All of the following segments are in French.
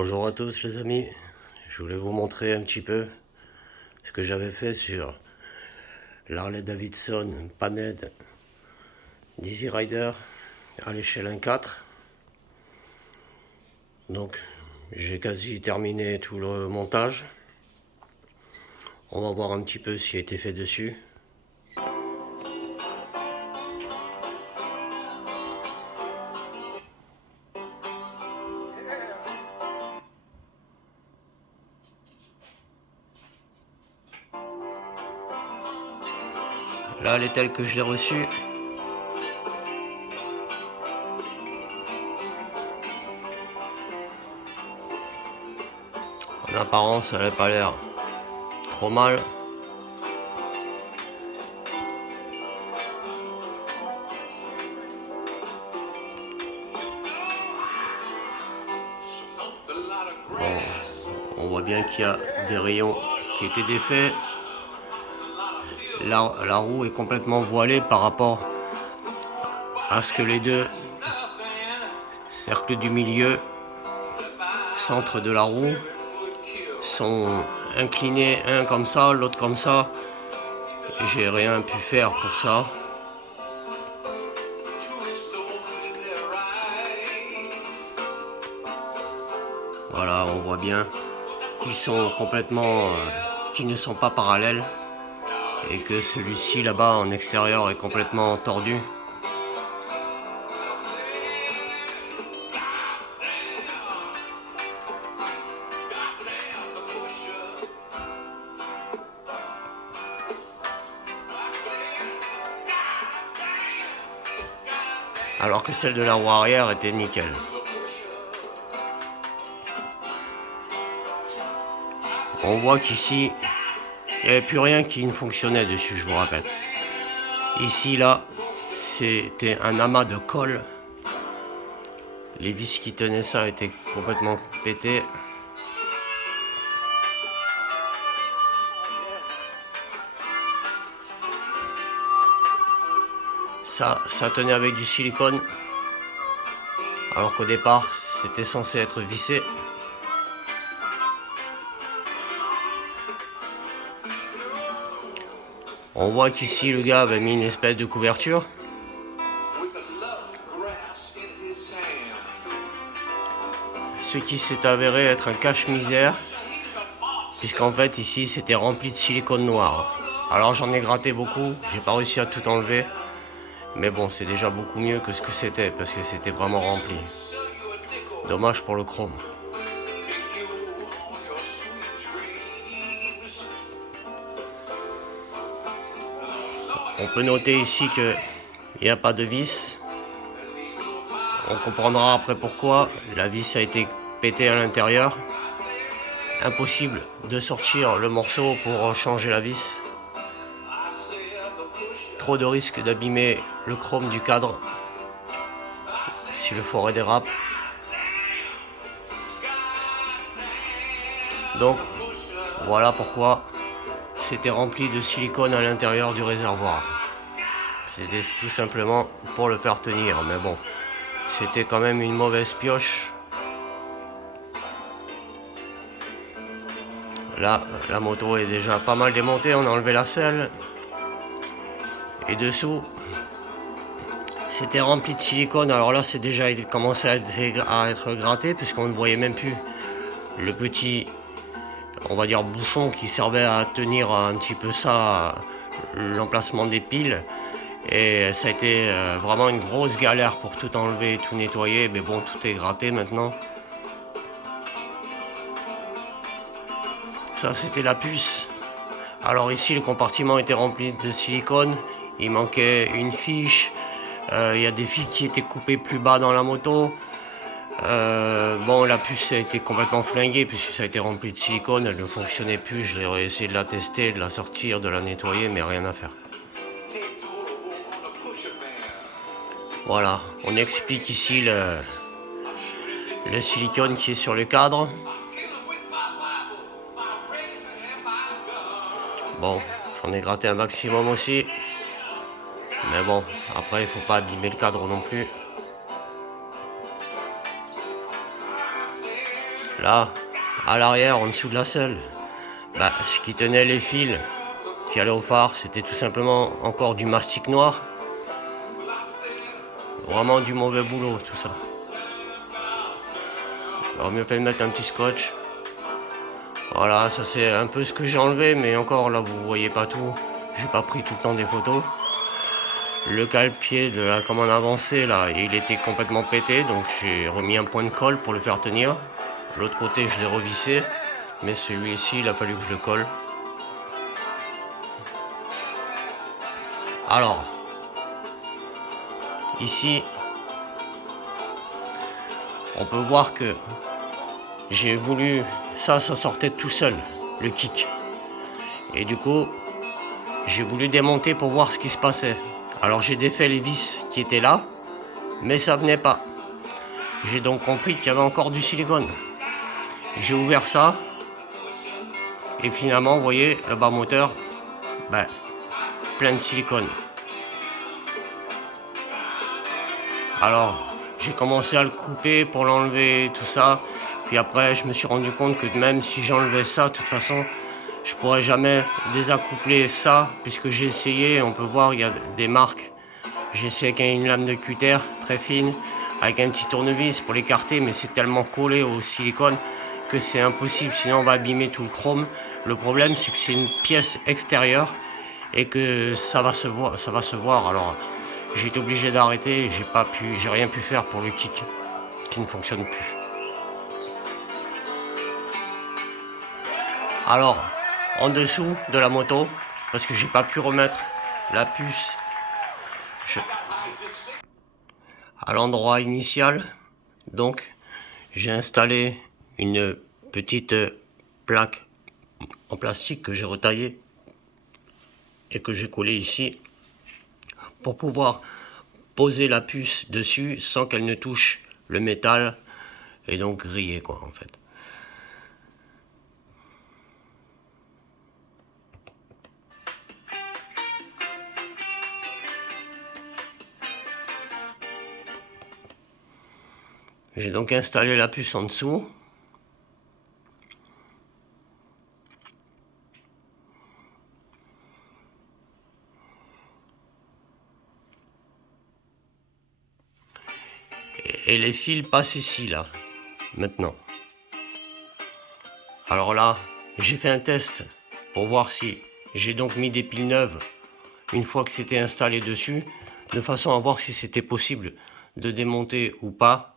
Bonjour à tous les amis, je voulais vous montrer un petit peu ce que j'avais fait sur l'Harley Davidson Panhead d'Easy Rider à l'échelle 1/4. Donc j'ai quasi terminé tout le montage. On va voir un petit peu ce qui a été fait dessus. Là, elle est telle que je l'ai reçue. En apparence, elle n'a pas l'air trop mal. Bon, on voit bien qu'il y a des rayons qui étaient défaits. La roue est complètement voilée par rapport à ce que les deux cercles du milieu, centre de la roue, sont inclinés, un comme ça, l'autre comme ça. J'ai rien pu faire pour ça. Voilà, on voit bien qu'ils sont complètement, qu'ils ne sont pas parallèles et que celui-ci là-bas en extérieur est complètement tordu. Alors que celle de la roue arrière était nickel. On voit qu'ici, il n'y avait plus rien qui ne fonctionnait dessus, je vous rappelle. Ici, là, c'était un amas de colle. Les vis qui tenaient ça étaient complètement pétées. Ça tenait avec du silicone. Alors qu'au départ, c'était censé être vissé. On voit qu'ici, le gars avait mis une espèce de couverture. Ce qui s'est avéré être un cache-misère, puisqu'en fait ici c'était rempli de silicone noir. Alors j'en ai gratté beaucoup, j'ai pas réussi à tout enlever, mais bon, c'est déjà beaucoup mieux que ce que c'était, parce que c'était vraiment rempli. Dommage pour le chrome. On peut noter ici qu'il n'y a pas de vis. On comprendra après pourquoi. La vis a été pétée à l'intérieur. Impossible de sortir le morceau pour changer la vis. Trop de risque d'abîmer le chrome du cadre si le forêt dérape. Donc voilà pourquoi c'était rempli de silicone à l'intérieur du réservoir. C'était tout simplement pour le faire tenir, mais bon, c'était quand même une mauvaise pioche. Là, la moto est déjà pas mal démontée, on a enlevé la selle. Et dessous, c'était rempli de silicone. Alors là, c'est déjà commencé à être gratté, puisqu'on ne voyait même plus le petit, on va dire, bouchon qui servait à tenir un petit peu ça, l'emplacement des piles. Et ça a été vraiment une grosse galère pour tout enlever et tout nettoyer. Mais bon, tout est gratté maintenant. Ça, c'était la puce. Alors ici, le compartiment était rempli de silicone. Il manquait une fiche. Il y a des fils qui étaient coupés plus bas dans la moto. Bon, la puce a été complètement flinguée puisque ça a été rempli de silicone. Elle ne fonctionnait plus. J'ai essayé de la tester, de la sortir, de la nettoyer, mais rien à faire. Voilà, on explique ici le silicone qui est sur le cadre. Bon, j'en ai gratté un maximum aussi. Mais bon, après il faut pas abîmer le cadre non plus. là, à l'arrière, en dessous de la selle, bah, ce qui tenait les fils qui allaient au phare, c'était tout simplement encore du mastic noir. Vraiment du mauvais boulot, tout ça. Alors mieux fait de mettre un petit scotch. Voilà, ça c'est un peu ce que j'ai enlevé, mais encore là vous voyez pas tout. J'ai pas pris tout le temps des photos. Le cale-pied de la commande avancée là, il était complètement pété, donc j'ai remis un point de colle pour le faire tenir. L'autre côté je l'ai revissé, mais celui-ci il a fallu que je le colle. Alors, ici, on peut voir que j'ai voulu, ça sortait tout seul, le kick. Et du coup, j'ai voulu démonter pour voir ce qui se passait. Alors j'ai défait les vis qui étaient là, mais ça venait pas. J'ai donc compris qu'il y avait encore du silicone. J'ai ouvert ça, et finalement, vous voyez, le bas moteur, ben, plein de silicone. Alors, j'ai commencé à le couper pour l'enlever, tout ça. Puis après, je me suis rendu compte que même si j'enlevais ça, de toute façon, je pourrais jamais désaccoupler ça, puisque j'ai essayé, on peut voir, il y a des marques. J'ai essayé avec une lame de cutter très fine, avec un petit tournevis pour l'écarter, mais c'est tellement collé au silicone que c'est impossible, sinon on va abîmer tout le chrome. Le problème, c'est que c'est une pièce extérieure et que ça va se voir, Alors, j'ai été obligé d'arrêter, j'ai rien pu faire pour le kick qui ne fonctionne plus. Alors, en dessous de la moto, parce que j'ai pas pu remettre la puce à l'endroit initial, donc j'ai installé une petite plaque en plastique que j'ai retaillée et que j'ai collée ici pour pouvoir poser la puce dessus sans qu'elle ne touche le métal et donc griller quoi en fait. J'ai donc installé la puce en dessous. Et les fils passent ici là, maintenant. Alors là, j'ai fait un test pour voir si j'ai donc mis des piles neuves une fois que c'était installé dessus, de façon à voir si c'était possible de démonter ou pas.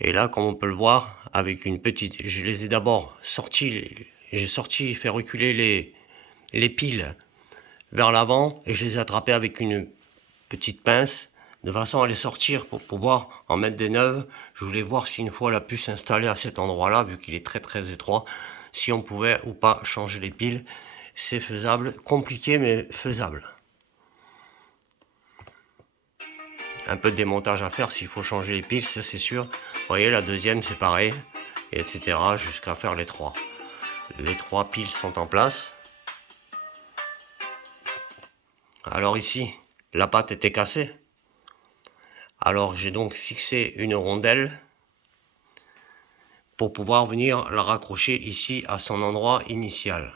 Et là, comme on peut le voir, avec une petite, je les ai d'abord sortis, j'ai fait reculer les piles vers l'avant et je les ai attrapées avec une petite pince de façon à les sortir pour pouvoir en mettre des neuves. Je voulais voir si une fois la puce installée à cet endroit-là, vu qu'il est très étroit, si on pouvait ou pas changer les piles. C'est faisable, compliqué mais faisable. Un peu de démontage à faire s'il faut changer les piles, ça c'est sûr. Vous voyez, la deuxième c'est pareil, et etc. jusqu'à faire les trois. Les trois piles sont en place. Alors ici, la patte était cassée. Alors j'ai donc fixé une rondelle pour pouvoir venir la raccrocher ici à son endroit initial.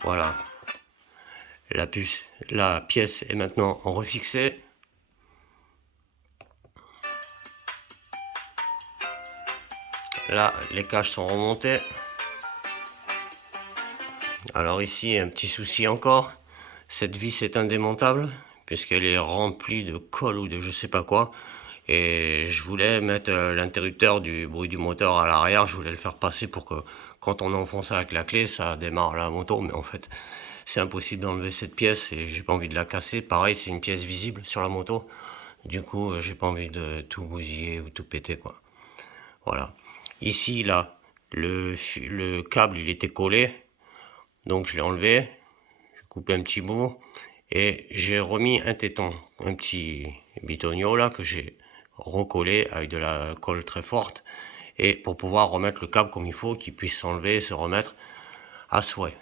Voilà. La pièce est maintenant refixée. Là, les caches sont remontées. Alors ici, un petit souci encore. Cette vis est indémontable puisqu'elle est remplie de colle ou de je sais pas quoi. Et je voulais mettre l'interrupteur du bruit du moteur à l'arrière. Je voulais le faire passer pour que quand on enfonce avec la clé, ça démarre la moto. Mais en fait, c'est impossible d'enlever cette pièce et j'ai pas envie de la casser. Pareil, c'est une pièce visible sur la moto. Du coup, j'ai pas envie de tout bousiller ou tout péter quoi. Voilà. Ici, là, le câble, il était collé. Donc je l'ai enlevé, j'ai coupé un petit bout et j'ai remis un téton, un petit bitonio là que j'ai recollé avec de la colle très forte et pour pouvoir remettre le câble comme il faut, qu'il puisse s'enlever et se remettre à souhait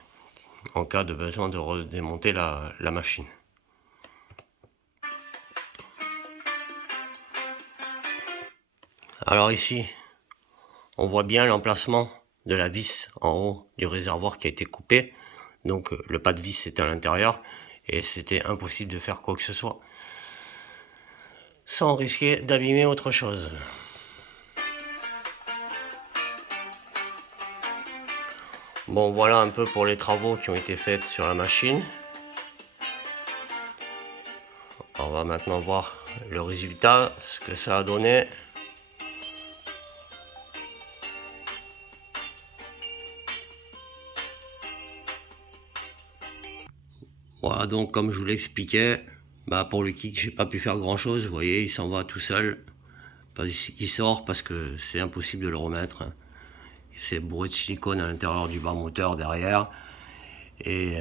en cas de besoin de redémonter la machine. Alors ici, on voit bien l'emplacement de la vis en haut du réservoir qui a été coupé. Donc le pas de vis était à l'intérieur et c'était impossible de faire quoi que ce soit sans risquer d'abîmer autre chose. Bon, voilà un peu pour les travaux qui ont été faits sur la machine. On va maintenant voir le résultat, ce que ça a donné. Voilà, donc comme je vous l'expliquais, pour le kick j'ai pas pu faire grand chose. Vous voyez, il s'en va tout seul. Il sort parce que c'est impossible de le remettre. C'est bourré de silicone à l'intérieur du bas moteur derrière. Et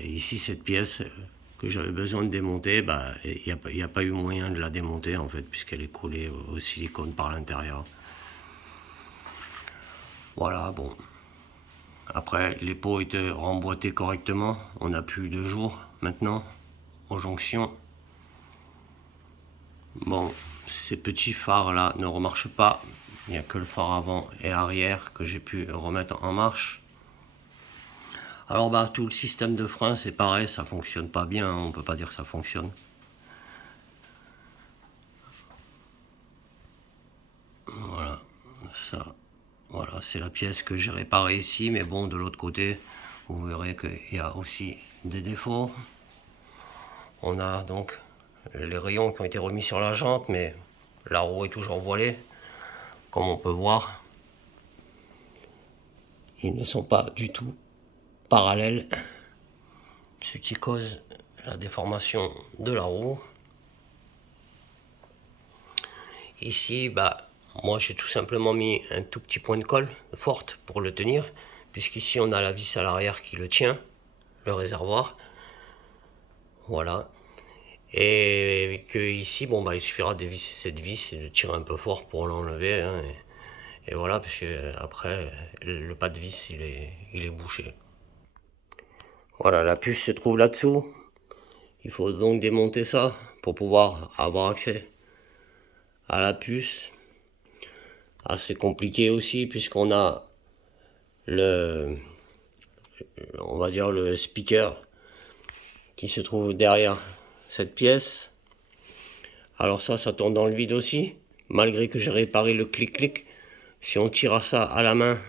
ici cette pièce que j'avais besoin de démonter, il n'y a pas eu moyen de la démonter en fait, puisqu'elle est collée au silicone par l'intérieur. Voilà, bon. Après, les pots étaient remboîtés correctement. On n'a plus de jour maintenant aux jonctions. Bon, ces petits phares là ne remarchent pas. Il n'y a que le phare avant et arrière que j'ai pu remettre en marche. Alors tout le système de frein c'est pareil, ça fonctionne pas bien, hein, on peut pas dire que ça fonctionne. Voilà, ça, voilà, c'est la pièce que j'ai réparée ici, mais bon, de l'autre côté, vous verrez qu'il y a aussi des défauts. On a donc les rayons qui ont été remis sur la jante, mais la roue est toujours voilée, comme on peut voir. Ils ne sont pas du tout parallèles, ce qui cause la déformation de la roue. Ici, moi j'ai tout simplement mis un tout petit point de colle forte pour le tenir, puisqu'ici on a la vis à l'arrière qui le tient, le réservoir. Voilà. Et que ici, il suffira de visser cette vis et de tirer un peu fort pour l'enlever. Hein, et voilà, parce que après, le pas de vis, il est bouché. Voilà, la puce se trouve là-dessous. Il faut donc démonter ça pour pouvoir avoir accès à la puce. Assez compliqué aussi, puisqu'on a on va dire le speaker qui se trouve derrière cette pièce. Alors ça tourne dans le vide aussi, malgré que j'ai réparé le clic-clic. Si on tire ça à la main,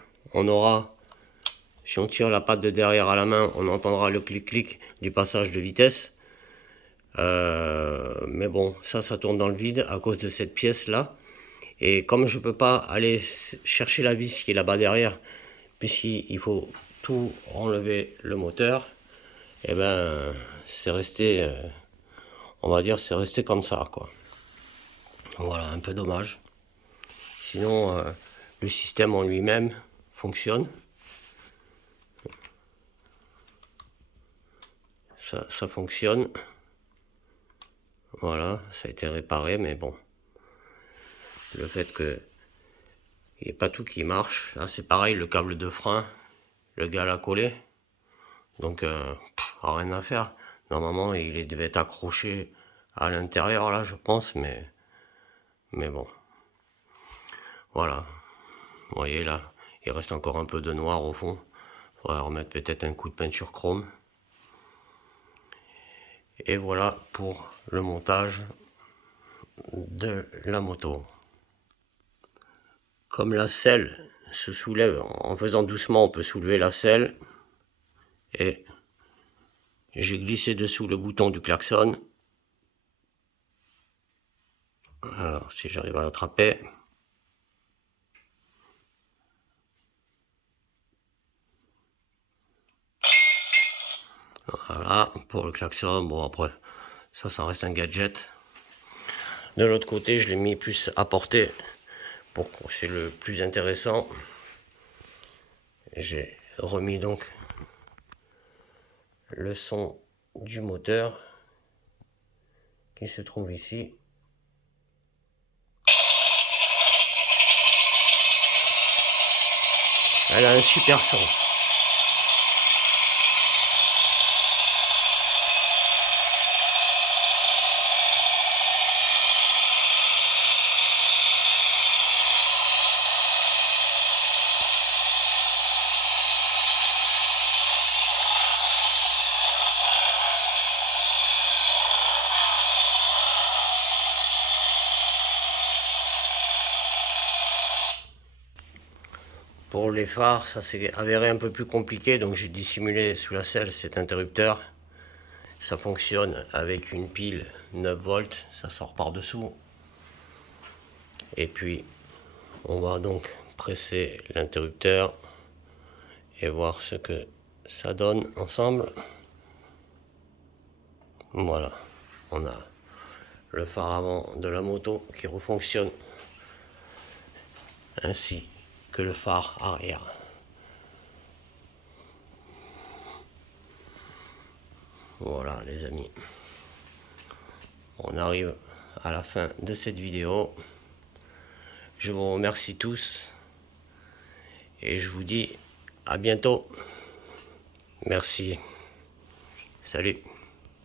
si on tire la patte de derrière à la main, on entendra le clic-clic du passage de vitesse. Mais bon, ça tourne dans le vide à cause de cette pièce là. Et comme je peux pas aller chercher la vis qui est là-bas derrière, puisqu'il faut tout enlever le moteur, et c'est resté, on va dire, c'est resté comme ça, quoi. Voilà, un peu dommage. Sinon, le système en lui-même fonctionne. Ça fonctionne. Voilà, ça a été réparé, mais bon. Le fait que il n'y ait pas tout qui marche. Là, c'est pareil, le câble de frein, le gars l'a collé. Donc, rien à faire. Normalement, il devait être accroché à l'intérieur, là, je pense, mais bon. Voilà. Vous voyez, là, il reste encore un peu de noir au fond. Il faudrait remettre peut-être un coup de peinture chrome. Et voilà pour le montage de la moto. Comme la selle se soulève, en faisant doucement, on peut soulever la selle. Et j'ai glissé dessous le bouton du klaxon. Alors, si j'arrive à l'attraper. Voilà, pour le klaxon. Bon, après, ça reste un gadget. De l'autre côté, je l'ai mis plus à portée. Pour que c'est le plus intéressant. J'ai remis donc le son du moteur qui se trouve ici. Elle a un super son. Pour les phares, ça s'est avéré un peu plus compliqué, donc j'ai dissimulé sous la selle cet interrupteur. Ça fonctionne avec une pile 9 volts, ça sort par dessous. Et puis on va donc presser l'interrupteur et voir ce que ça donne ensemble. Voilà, on a le phare avant de la moto qui refonctionne, ainsi que le phare arrière. Voilà les amis, on arrive à la fin de cette vidéo. Je vous remercie tous et je vous dis à bientôt. Merci. Salut.